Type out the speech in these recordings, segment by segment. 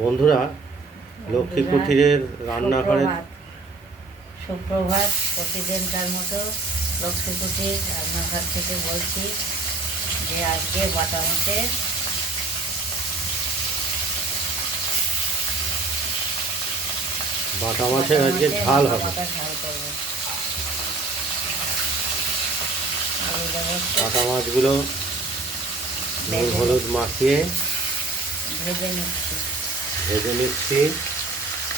বন্ধুরা লক্ষ্মী কুঠিরের রান্নাঘরে সুপ্রভাত। প্রতিদিনকার মতো লক্ষ্মী কুটির রান্নাঘর থেকে বলছি যে আজকে বাটা মাছের বাটা মাছের আজকে ঝাল হবে বাটা মাছগুলো নুন হলুদ মাখিয়ে ভেজে নিচ্ছি ভেজে নিচ্ছি।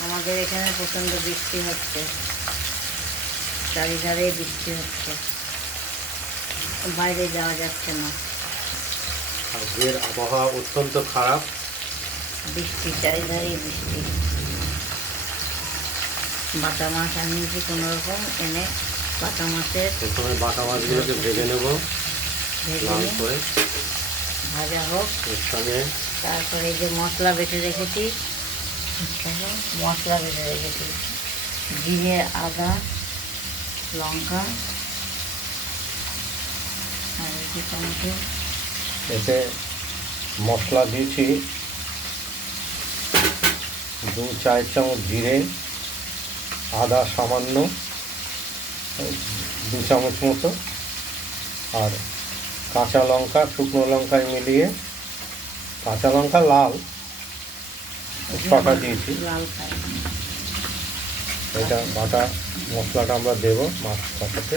আমাদের এখানে প্রচণ্ড বৃষ্টি হচ্ছে। চারিধারে বৃষ্টি হচ্ছে। বাইরে যাওয়া যাচ্ছে না। আজকের আবহাওয়া অত্যন্ত খারাপ। বৃষ্টি চারিধারে বৃষ্টি। বাটা মাছ আনিয়েছি কোনো রকম এনে বাটা মাছের প্রথমে বাটা মাছগুলোকে ভেজে নেব। ভেজে করে। ভাজা হোক। এর সঙ্গে? তারপরে এই যে মশলা বেটে রেখেছি। মশলা বেটে রেখেছি। জিরে আদা লঙ্কা আর এই যে টমেটো। এতে মশলা দিয়েছি দু চার চামচ জিরে আদা সামান্য দু চামচ মতো আর কাঁচা লঙ্কা শুকনো লঙ্কায় মিলিয়ে কাঁচা লঙ্কা লাল ছটা দিয়েছি। এটা বাটা মশলাটা আমরা দেবো মাছ কষাতে।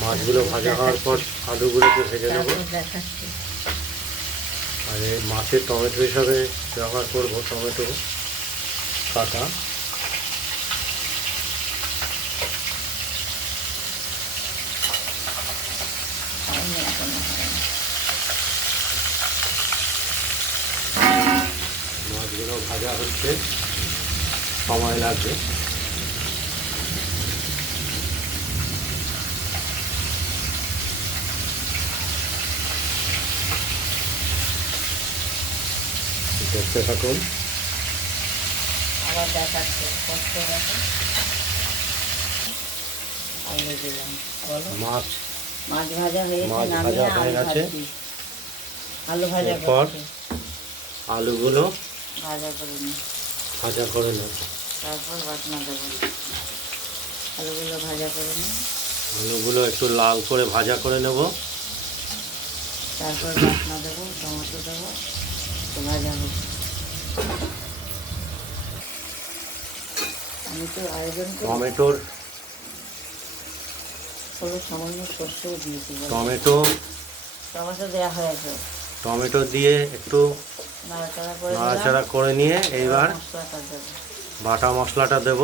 মাছগুলো ভাজা হওয়ার পর আলুগুলোকে ভেজে নেব। আর এই মাছের টমেটো হিসাবে ব্যবহার করব টমেটো কাটা হয়নি এখনও হয়নি। মাছগুলো ভাজা হচ্ছে। সময় লাগবে। দেখতে থাকুন। আবার দেখাচ্ছে কষ্ট আলু দিলাম। বলো। মাছ। মাছ ভাজা হয়েছে মাছ ভাজা হয়ে আলু গেছে। আলু ভাজা এরপর? আলুগুলো ভাজা করে নিই। ভাজা করে নেব তারপর বাটনা দেবো। আলুগুলো ভাজা করে নিই। আলুগুলো একটু লাল করে ভাজা করে নেব। তারপর বাটনা দেবো টমেটো দেবো তো ভাজা হোক। আমি তো আয়োজন টমেটোর সামান্য সর্ষেও দিয়েছি। টমেটো টমেটো দেওয়া হয়েছে টমেটো দিয়ে একটু নাড়াচাড়া করে করে নিয়ে এইবার বাটা মশলাটা দেব।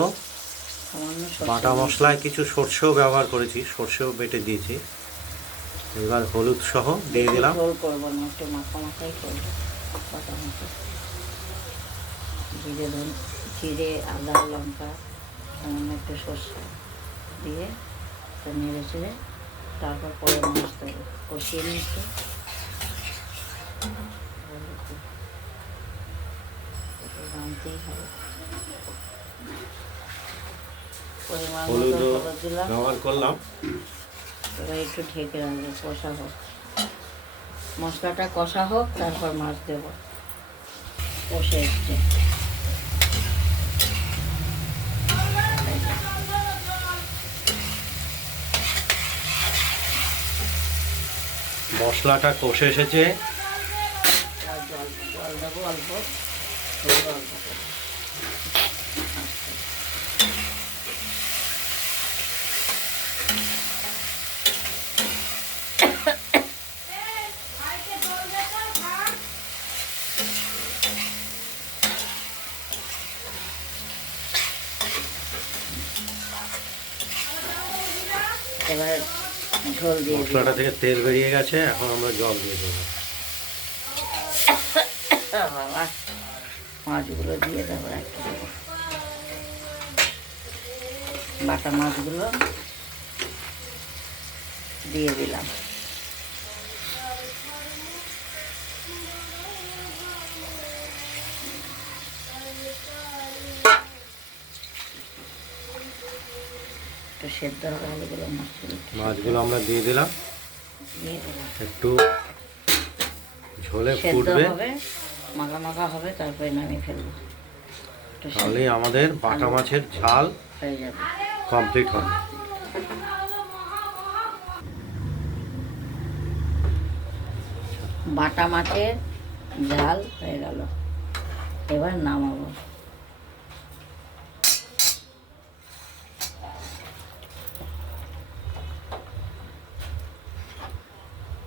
বাটা মশলায় কিছু সর্ষেও ব্যবহার করেছি সর্ষেও বেটে দিয়েছি। এবার হলুদ সহ দিয়ে দিলাম। জিরে জিরে আদা লঙ্কা সামান্য একটু সর্ষে দিয়ে নেড়ে চেড়ে তারপর পরে মাছ দেবো। কষিয়ে নিয়ে একটু হবে। পরিমাণ মতো হলুদ দিলাম। ব্যবহার করলাম। এবার একটু ঢেকে রাখবে কষা হোক। মশলাটা কষা হোক তারপর মাছ দেবো। কষে এসছে। মশলাটা কষে এসেছে। জল দেবো অল্প। হলুদ অল্প করে। এবার ঝোল দিয়ে মশলাটা থেকে তেল বেরিয়ে গেছে এখন আমরা জল দিয়ে দেবো বাবা মাছগুলো দিয়ে দেবো একটু বাটা মাছগুলো দিয়ে দিলাম। একটু সেদ্ধ হবে আলুগুলো মাছগুলো আমরা দিয়ে দিলাম। একটু ঝোলে ফুটবে। মাখা মাখা হবে তারপরে নামিয়ে ফেলব। তাহলেই আমাদের বাটা মাছের ঝাল হয়ে যাবে। কমপ্লিট হবে। বাটা মাছের ঝাল হয়ে গেল। এবার নামাবো।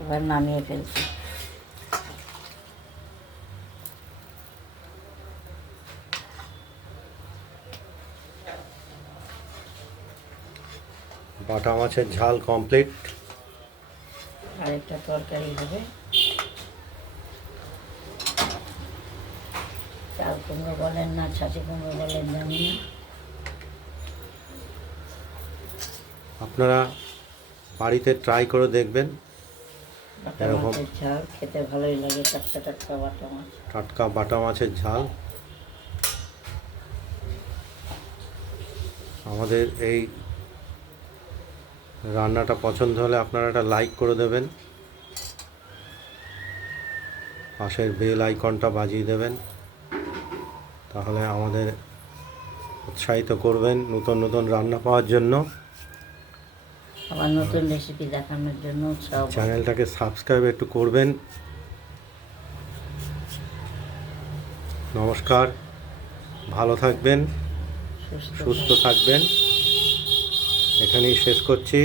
এবার নামিয়ে ফেলছি। বাটা মাছের ঝাল কমপ্লিট আরেকটা তরকারি হবে। চাল কুমড়ো বলেন না ছাঁচি কুমড়ো বলেন জানি না। আপনারা বাড়িতে ট্রাই করে দেখবেন। এরকম। ঝাল খেতে ভালোই লাগে টাটকা টাটকা বাটা মাছ। টাটকা বাটা মাছের ঝাল। আমাদের এই রান্নাটা পছন্দ হলে আপনারা একটা লাইক করে দেবেন। পাশের বেল আইকনটা বাজিয়ে দেবেন। তাহলে আমাদের উৎসাহিত করবেন নতুন নতুন রান্না পাওয়ার জন্য। আবার নতুন রেসিপি দেখানোর জন্য উৎসাহ চ্যানেলটাকে সাবস্ক্রাইব একটু করবেন। নমস্কার ভালো থাকবেন সুস্থ সুস্থ থাকবেন। এখানেই শেষ করছি।